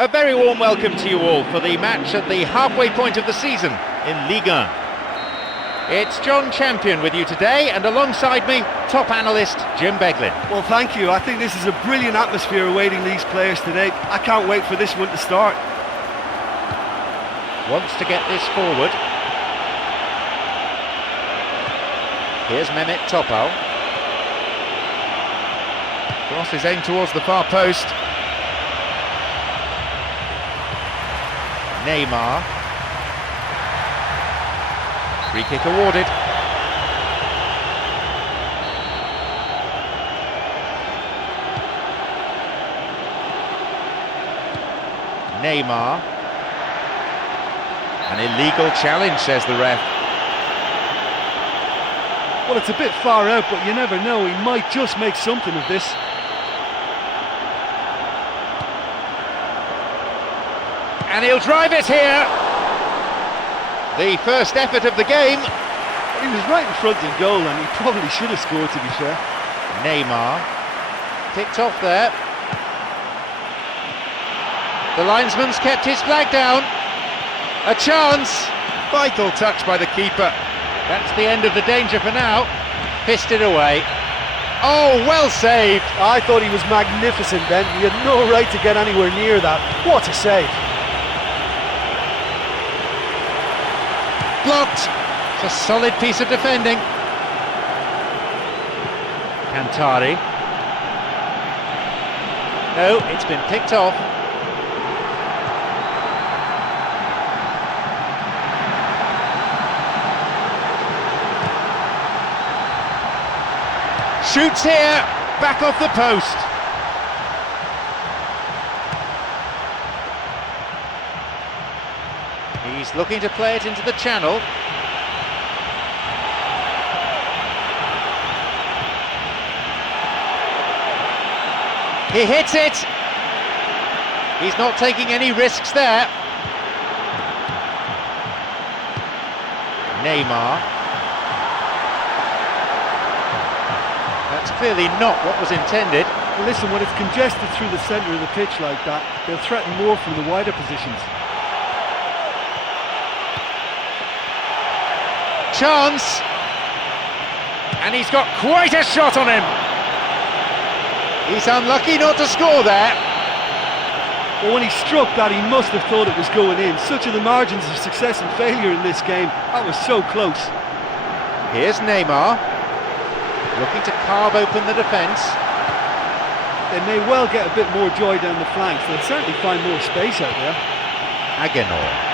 A very warm welcome to you all for the match at the halfway point of the season in Ligue 1. It's John Champion with you today, and alongside me, top analyst Jim Beglin. Well, thank you. I think this is a brilliant atmosphere awaiting these players today. I can't wait for this one to start. Wants to get this forward. Here's Mehmet Topal. Cross is aimed towards the far post. Neymar. Free kick awarded. Neymar. An illegal challenge, says the ref. Well, it's a bit far out, but you never know. He might just make something of this. And he'll drive it here. The first effort of the game. He was right in front of goal, and he probably should have scored, to be fair. Neymar. Ticked off there. The linesman's kept his flag down. A chance. Vital touch by the keeper. That's the end of the danger for now. Fisted away. Oh, well saved. I thought he was magnificent then. He had no right to get anywhere near that. What a save. Blocked. It's a solid piece of defending. Cantari. No, it's been picked off. Shoots here, back off the post. He's looking to play it into the channel. He hits it. He's not taking any risks there. Neymar. That's clearly not what was intended. Well, listen, when it's congested through the centre of the pitch like that, they'll threaten more from the wider positions. Chance, and he's got quite a shot on him. He's unlucky not to score there. Well, when he struck that, he must have thought it was going in. Such are the margins of success and failure in this game. That was so close. Here's Neymar, looking to carve open the defence. They may well get a bit more joy down the flanks. They'll certainly find more space out there. Agenor.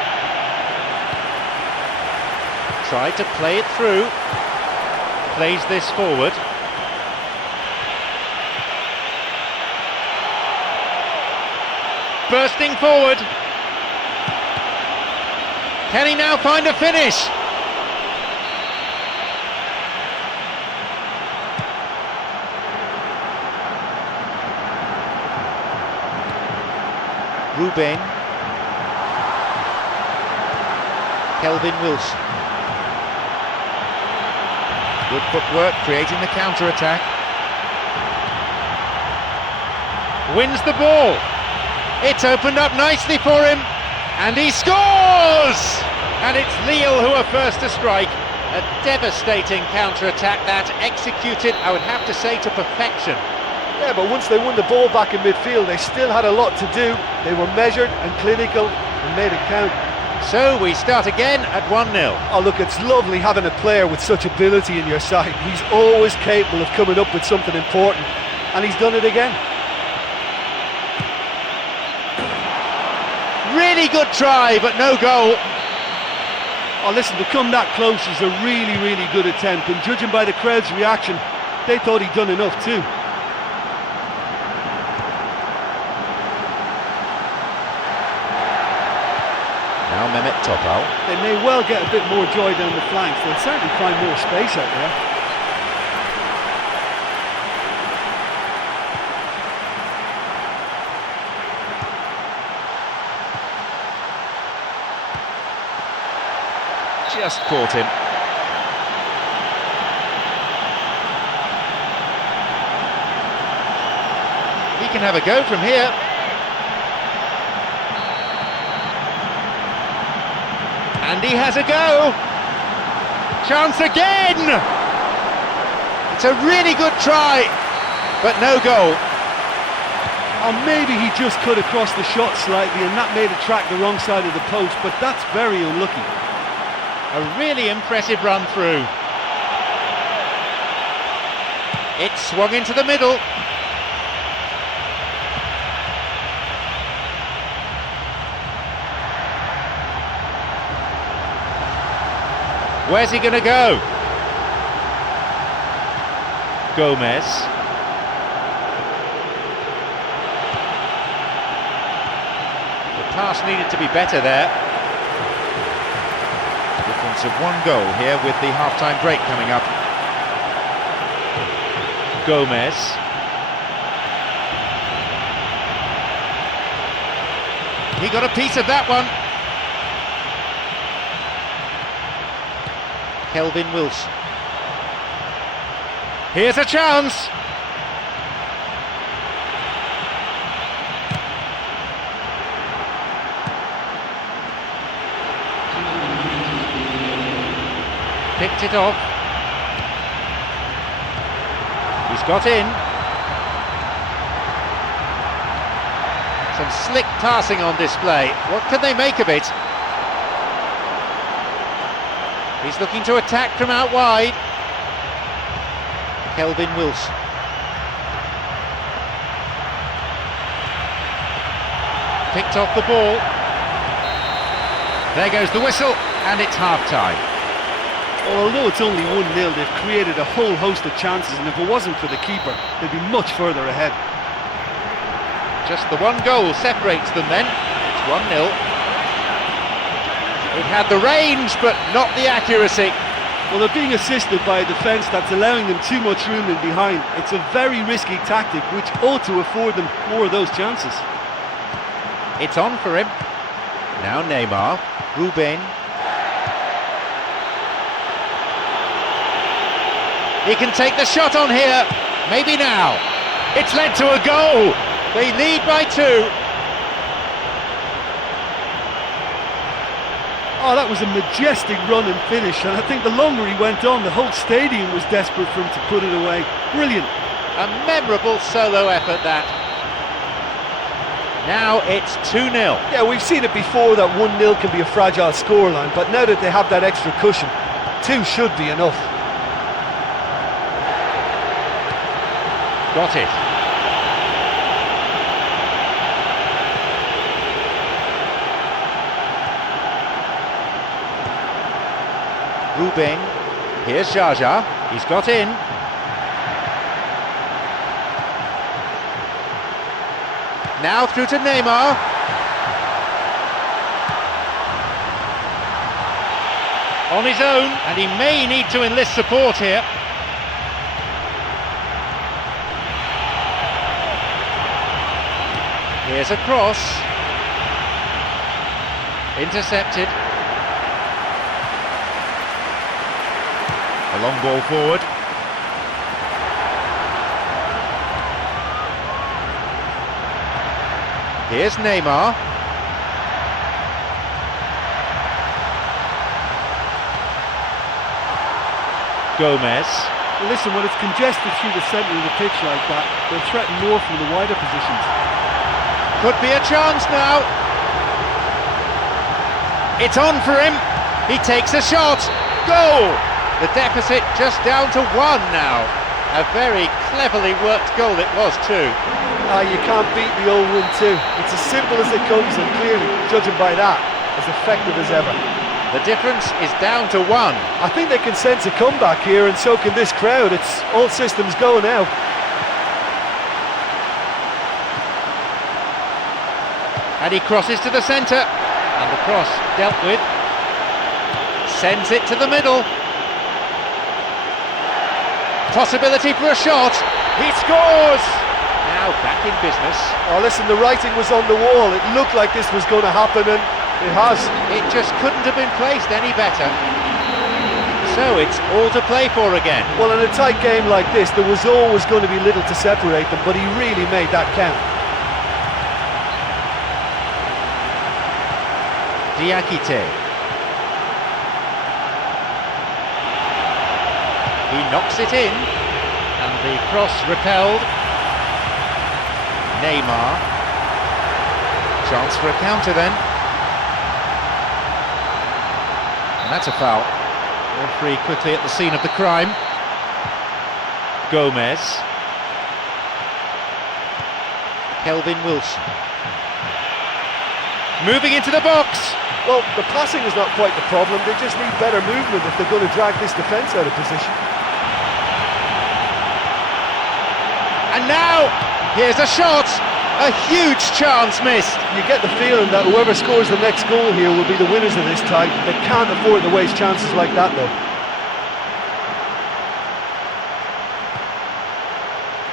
Tried to play it through. Plays this forward. Bursting forward. Can he now find a finish? Ruben. Kelvin Wilson. Good footwork, creating the counter-attack. Wins the ball. It's opened up nicely for him, and he scores! And it's Lille who are first to strike. A devastating counter-attack that, executed, I would have to say, to perfection. Yeah, but once they won the ball back in midfield, they still had a lot to do. They were measured and clinical and made it count. So we start again at 1-0. Oh look, it's lovely having a player with such ability in your side. He's always capable of coming up with something important, and he's done it again. Really good try, but no goal. Oh listen, to come that close is a really, really good attempt, and judging by the crowd's reaction, they thought he'd done enough too. Now Mehmet Topal. They may well get a bit more joy down the flanks. They'll certainly find more space out there. Just caught him. He can have a go from here. And he has a go. Chance again. It's a really good try, but no goal. Or maybe he just cut across the shot slightly and that made it track the wrong side of the post, but that's very unlucky. A really impressive run through. It swung into the middle. Where's he going to go? Gomez. The pass needed to be better there. Difference of one goal here with the half-time break coming up. Gomez. He got a piece of that one. Kelvin Wilson. Here's a chance. Picked it off. He's got in. Some slick passing on display. What can they make of it? He's looking to attack from out wide. Kelvin Wilson. Picked off the ball. There goes the whistle, and it's half-time. Well, although it's only 1-0, they've created a whole host of chances, and if it wasn't for the keeper, they'd be much further ahead. Just the one goal separates them then. It's 1-0. It had the range, but not the accuracy. Well, they're being assisted by a defence that's allowing them too much room in behind. It's a very risky tactic, which ought to afford them more of those chances. It's on for him. Now Neymar. Ruben. He can take the shot on here. Maybe now. It's led to a goal. They lead by 2. Oh, that was a majestic run and finish, and I think the longer he went on, the whole stadium was desperate for him to put it away. Brilliant. A memorable solo effort, that. Now it's 2-0. Yeah, we've seen it before that 1-0 can be a fragile scoreline, but now that they have that extra cushion, 2 should be enough. Got it. Ruben, here's Jaja, he's got in. Now through to Neymar. On his own, and he may need to enlist support here. Here's a cross. Intercepted. A long ball forward. Here's Neymar. Gomez. Well, listen, when it's congested through the centre of the pitch like that, they'll threaten more from the wider positions. Could be a chance now. It's on for him. He takes a shot. Goal! The deficit just down to 1 now. A very cleverly worked goal it was too. You can't beat the old 1-2. It's as simple as it comes, and clearly, judging by that, as effective as ever. The difference is down to 1. I think they can sense a comeback here, and so can this crowd. It's all systems go now. And he crosses to the centre, and the Cross dealt with. Sends it to the middle. Possibility for a shot. He scores! Now back in business. Oh, listen, the writing was on the wall. It looked like this was going to happen, and it has. It just couldn't have been placed any better. So it's all to play for again. Well, in a tight game like this, there was always going to be little to separate them, but he really made that count. Diakite. He knocks it in, and the cross repelled. Neymar. Chance for a counter then. And that's a foul. Referee quickly at the scene of the crime. Gomez. Kelvin Wilson. Moving into the box. Well, the passing is not quite the problem. They just need better movement if they're going to drag this defence out of position. And now, here's a shot. A huge chance missed. You get the feeling that whoever scores the next goal here will be the winners of this tie. They can't afford to waste chances like that, though.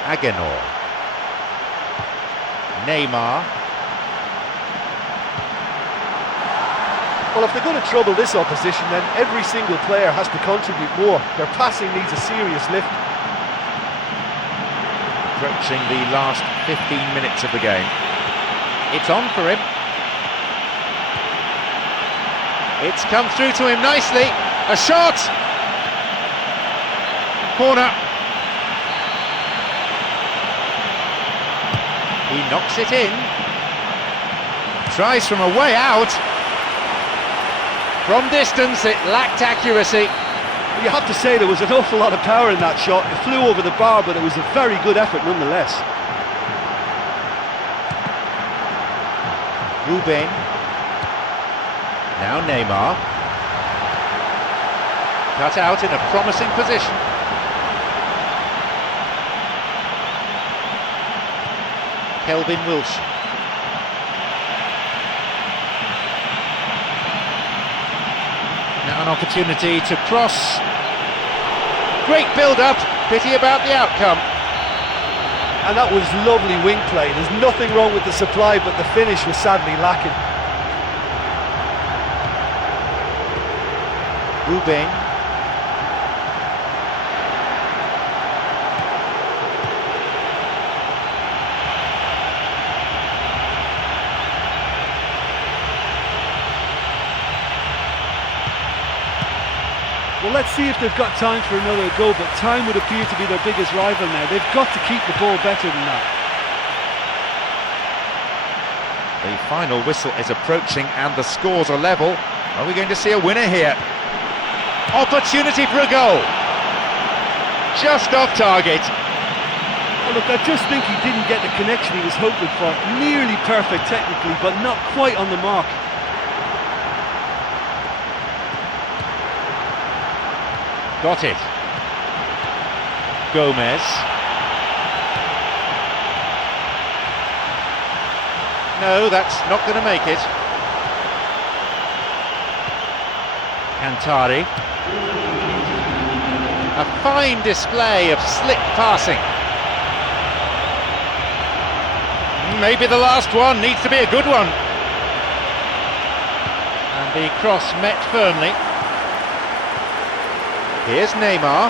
Agenor. Neymar. Well, if they're going to trouble this opposition, then every single player has to contribute more. Their passing needs a serious lift. Approaching the last 15 minutes of the game. It's on for him. It's come through to him nicely. A shot! Corner. He knocks it in. Tries from a way out. From distance, it lacked accuracy. You have to say there was an awful lot of power in that shot. It flew over the bar, but it was a very good effort nonetheless. Ruben. Now Neymar. Cut out in a promising position. Kelvin Wilson. Now an opportunity to cross. Great build-up, pity about the outcome. And that was lovely wing play. There's nothing wrong with the supply, but the finish was sadly lacking. Ruben. Well, let's see if they've got time for another go, but time would appear to be their biggest rival now. They've got to keep the ball better than that. The final whistle is approaching and the scores are level. Are we going to see a winner here? Opportunity for a goal. Just off target. Well, look, I just think he didn't get the connection he was hoping for. Nearly perfect technically, but not quite on the mark. Got it. Gomez. No, that's not going to make it. Cantari. A fine display of slick passing. Maybe the last one needs to be a good one. And the cross met firmly. Here's Neymar.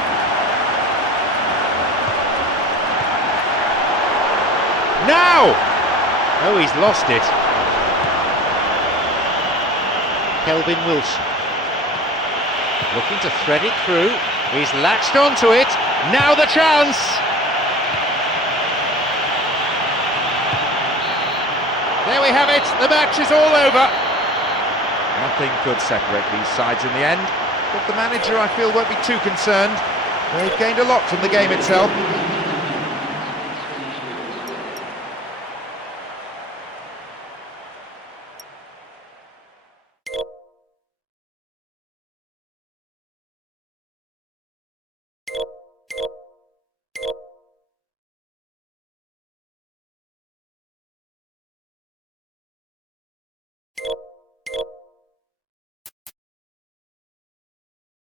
Now! Oh, he's lost it. Kelvin Wilson. Looking to thread it through. He's latched onto it. Now the chance! There we have it. The match is all over. Nothing could separate these sides in the end. But the manager, I feel, won't be too concerned. They've gained a lot from the game itself.